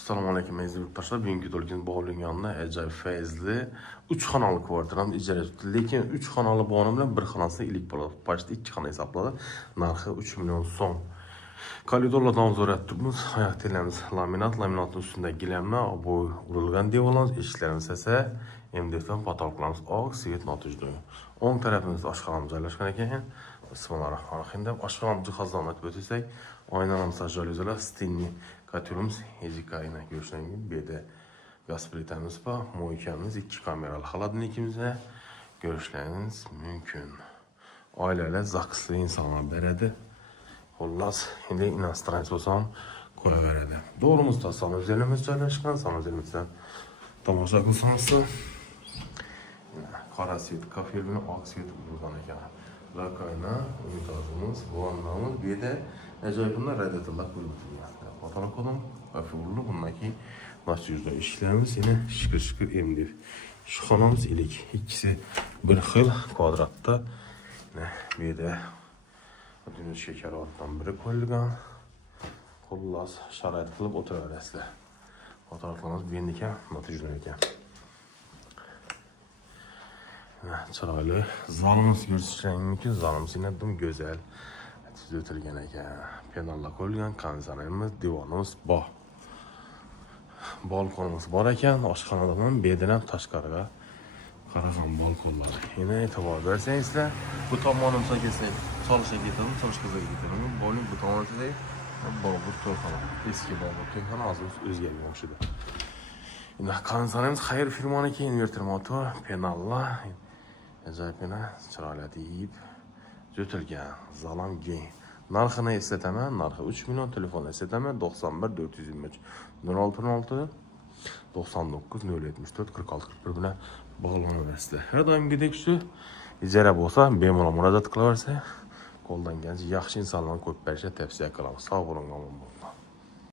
Assalomu alaykum aziz yurtdoshlar. Bugungi to'lqin bog'ning yonida ajoyib fayzli 3 xonali kvartirani ijara etdi. Lekin 3 xonali bog'ni bilan bir xonasida ilik bo'ladi. Почти 2 xona hisobladi. Narxi 3 million so'm. Koridorlardan nazorat turibmiz. Oyoq telamiz laminatning ustidagi gilamlar, bu urilgan devorlarimiz, eshiklarimiz esa MDF patolqlarimiz oq, svet notujdoi. O'ng tarafimizda oshxonamiz joylashgan ekan. Bismillahirrohmanirrohim deb oshxonamiz jihozlarini aytib o'tsak, oynalarimiz jaluzlar, stinli kotelimiz hejikayna görüşlengi bir de gaz plitamiz var, moykamiz, 2 kameralı xaladnikimiz var. Görüşleriniz mümkün. Aileler zaksız insanlar beredi. Xullas, indi inanstırayız olsam koya veredi. Doğrumuzda sanuzelimiz joylashgan, sanuzelimizden tomosha qilsangiz, qora svet kafelini, oq svet urgan ekan. Rakayna, unitazımız, vannamız, bir de ajoyibundan radiatorlar qo'yib o'tilgan. Fotoğraf koydum, kafelini bundaki nasıl işlerimiz yine şıkır MDF. Şu xonamiz ilik, ikisi bir xil kvadratta. Bir de dünüz şeker ortadan biri qo'yilgan. Xullas sharoit qilib o'tiraverasizlar. Fotoğraflarimiz bendika natijali ekan. Chiroyli zalimiz ko'rishingiz mumkin. Zalimiz yine go'zal. Tuz o'tilgan ekan. Penallar qo'yilgan, kondisionerimiz, divanimiz bor. Balkonimiz bor ekan. Oshxonadan bedidan tashqariga qaragan balkonlar. Yana e'tibor bersangizlar, bu tomonimizga kelsak, solishga ketadi, solishga ketadi. Bo'ling bu tomonimizda Bobur to'yxona. Eski Bobur to'yxona hozir o'zgargan o'xshadi. Endi kondisionerimiz xayr firmaniki, inverter motor, penallar. Ajoyibgina chiroyli deb o'tilgan. Zalam geng. Narxini eslataman, narxi 3 million, telefon eslataman 91 423 016 99 074 46 41 bilan bog'lanaverasizlar. Har doimgidek shu ijara bo'lsa, bemalol murojaat qilaversa, qo'ldan kelgancha yaxshi insonlarni ko'p berishga tavsiya qilamiz. Sog' bo'ling, omon bo'ling.